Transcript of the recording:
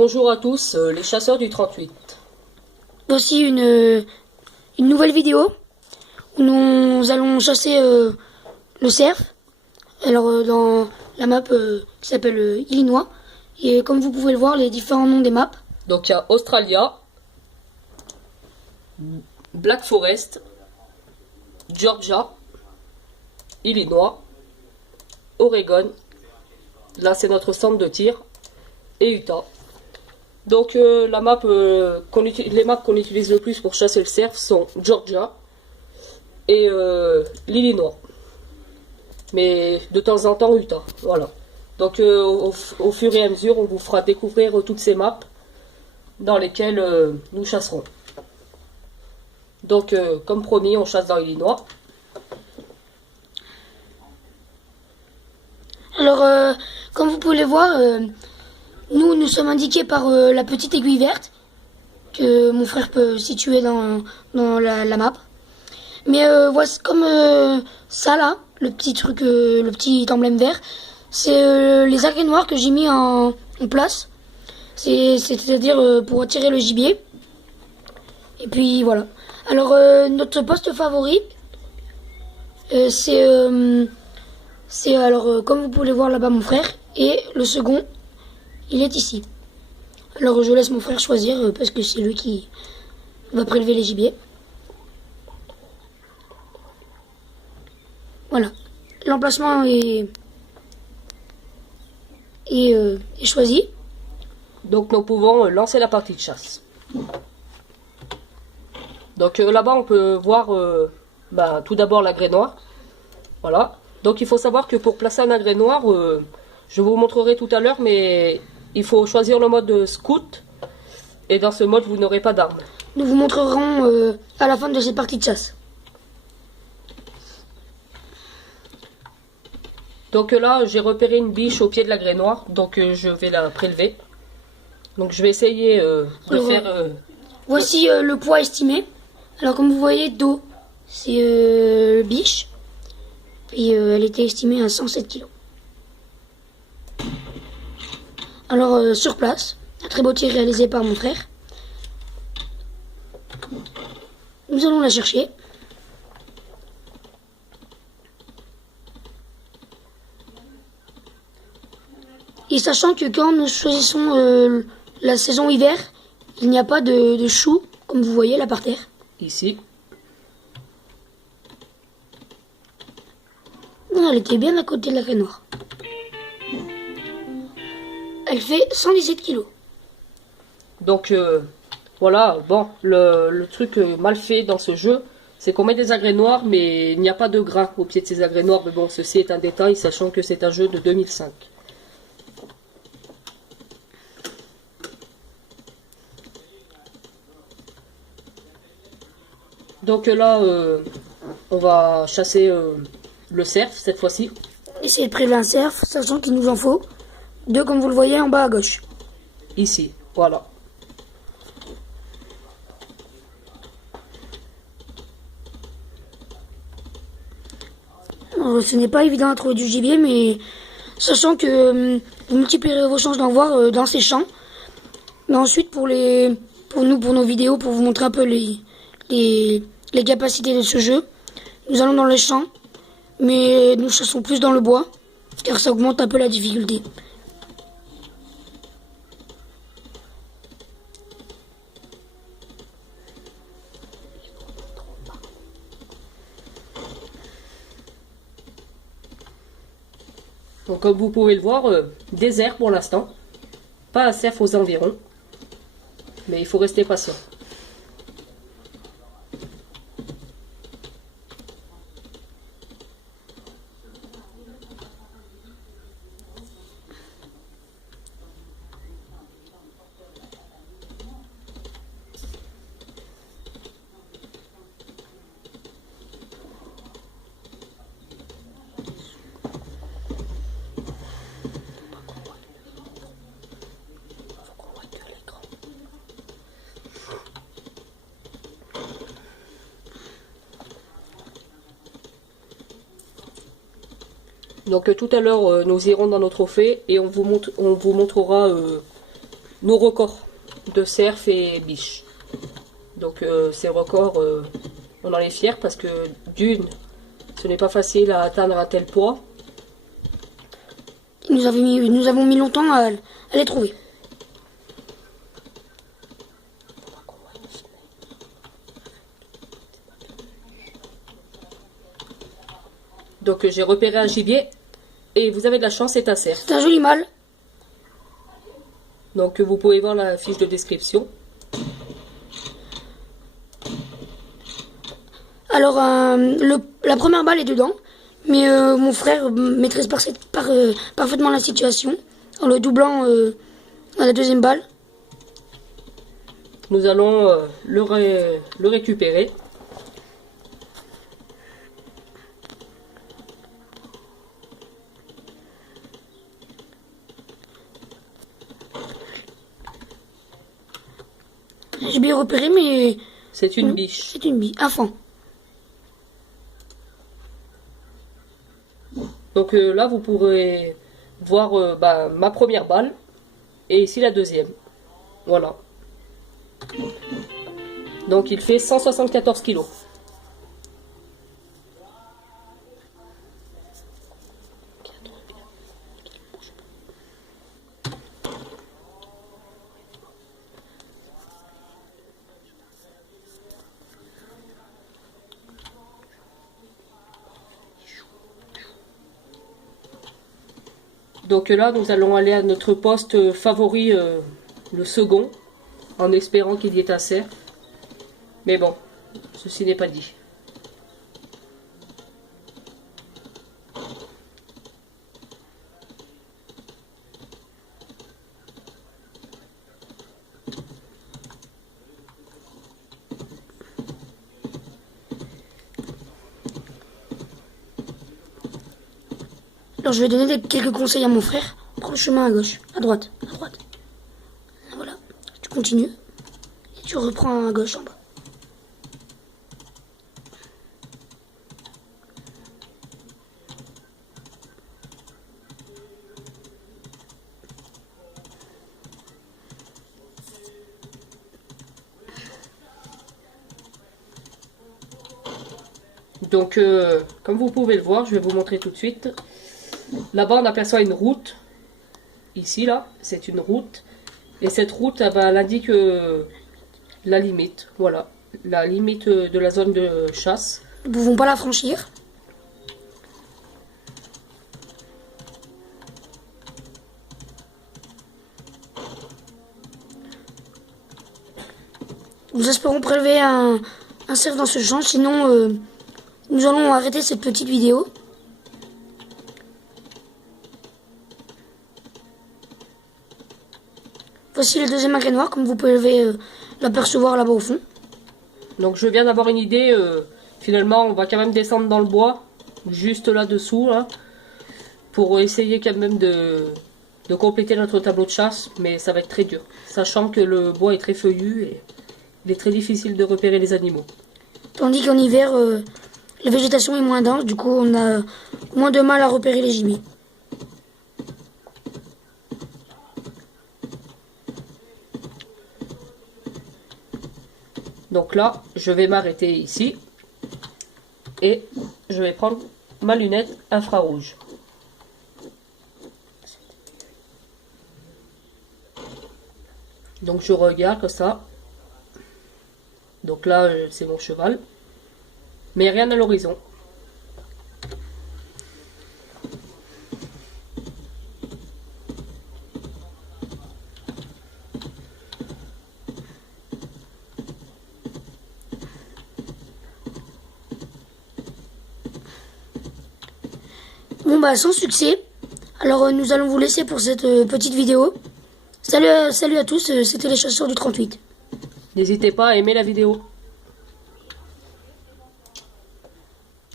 Bonjour à tous, les chasseurs du 38. Voici une nouvelle vidéo où nous allons chasser le cerf. Alors dans la map qui s'appelle Illinois. Et comme vous pouvez le voir, les différents noms des maps. Donc il y a Australia, Black Forest, Georgia, Illinois, Oregon, là c'est notre centre de tir, et Utah. Donc la map, les maps qu'on utilise le plus pour chasser le cerf sont Georgia et l'Illinois. Mais de temps en temps Utah, voilà. Donc au fur et à mesure, on vous fera découvrir toutes ces maps dans lesquelles nous chasserons. Donc comme promis, on chasse dans l'Illinois. Alors comme vous pouvez le voir, nous sommes indiqués par la petite aiguille verte que mon frère peut situer dans la map. Mais voici comme ça là, le petit truc, le petit emblème vert, c'est les agrès noirs que j'ai mis en place. C'est-à-dire pour attirer le gibier. Et puis voilà. Alors notre poste favori, c'est alors comme vous pouvez le voir là-bas mon frère, et le second, il est ici. Alors je laisse mon frère choisir parce que c'est lui qui va prélever les gibiers. Voilà. L'emplacement est choisi. Donc nous pouvons lancer la partie de chasse. Donc là-bas on peut voir tout d'abord l'agrès noir. Voilà. Donc il faut savoir que pour placer un agrès noir, je vous montrerai tout à l'heure, mais il faut choisir le mode scout. Et dans ce mode vous n'aurez pas d'armes. Nous vous montrerons à la fin de cette partie de chasse. Donc là j'ai repéré une biche au pied de l'agrès noir, donc je vais la prélever. Donc je vais essayer de faire... Voici le poids estimé. Alors comme vous voyez, dos, c'est biche. Puis elle était estimée à 107 kg. Alors sur place, un très beau tir réalisé par mon frère. Nous allons la chercher. Et sachant que quand nous choisissons la saison hiver, il n'y a pas de choux, comme vous voyez là par terre. Ici. Non, elle était bien à côté de la graine noire. Elle fait 117 kg. Donc voilà, bon, le truc mal fait dans ce jeu, c'est qu'on met des agrès noirs, mais il n'y a pas de gras au pied de ces agrès noirs. Mais bon, ceci est un détail, sachant que c'est un jeu de 2005. Donc là, on va chasser le cerf cette fois-ci. Essayez de prélever un cerf, sachant qu'il nous en faut 2 comme vous le voyez en bas à gauche. Ici, voilà. Alors, ce n'est pas évident à trouver du gibier, mais sachant que vous multiplierez vos chances d'en voir dans ces champs. Mais ensuite, pour nos vidéos, pour vous montrer un peu les capacités de ce jeu, nous allons dans les champs, mais nous chassons plus dans le bois, car ça augmente un peu la difficulté. Donc comme vous pouvez le voir, désert pour l'instant. Pas un cerf aux environs. Mais il faut rester patient. Donc tout à l'heure, nous irons dans nos trophées et on vous montrera nos records de cerf et biche. Donc ces records, on en est fiers parce que d'une, ce n'est pas facile à atteindre un tel poids. Nous avons mis longtemps à les trouver. Donc j'ai repéré un gibier et vous avez de la chance, c'est un cerf. C'est un joli mâle. Donc vous pouvez voir la fiche de description. Alors la première balle est dedans, mais mon frère maîtrise parfaitement la situation en le doublant à la deuxième balle. Nous allons le récupérer. J'ai bien repéré, mais C'est une biche. c'est une bille, un fan. Donc là, vous pourrez voir ma première balle et ici la deuxième. Voilà. Donc il fait 174 kilos. Donc là, nous allons aller à notre poste favori, le second, en espérant qu'il y ait un cerf. Mais bon, ceci n'est pas dit. Alors je vais donner quelques conseils à mon frère. Prends le chemin à gauche, à droite, à droite. Voilà, tu continues et tu reprends à gauche en bas. Donc, comme vous pouvez le voir, je vais vous montrer tout de suite. Là-bas, on aperçoit une route. Ici, là, c'est une route. Et cette route, elle indique la limite. Voilà, la limite de la zone de chasse. Nous ne pouvons pas la franchir. Nous espérons prélever un cerf dans ce champ, sinon nous allons arrêter cette petite vidéo. Voici le deuxième magret noir, comme vous pouvez l'apercevoir là-bas au fond. Donc je viens d'avoir une idée, finalement on va quand même descendre dans le bois, juste là-dessous, là, pour essayer quand même de compléter notre tableau de chasse, mais ça va être très dur, sachant que le bois est très feuillu et il est très difficile de repérer les animaux. Tandis qu'en hiver, la végétation est moins dense, du coup on a moins de mal à repérer les gibiers. Donc là, je vais m'arrêter ici et je vais prendre ma lunette infrarouge. Donc je regarde comme ça. Donc là, c'est mon cheval. Mais rien à l'horizon. Bon bah sans succès, alors nous allons vous laisser pour cette petite vidéo. Salut à tous, c'était les chasseurs du 38. N'hésitez pas à aimer la vidéo.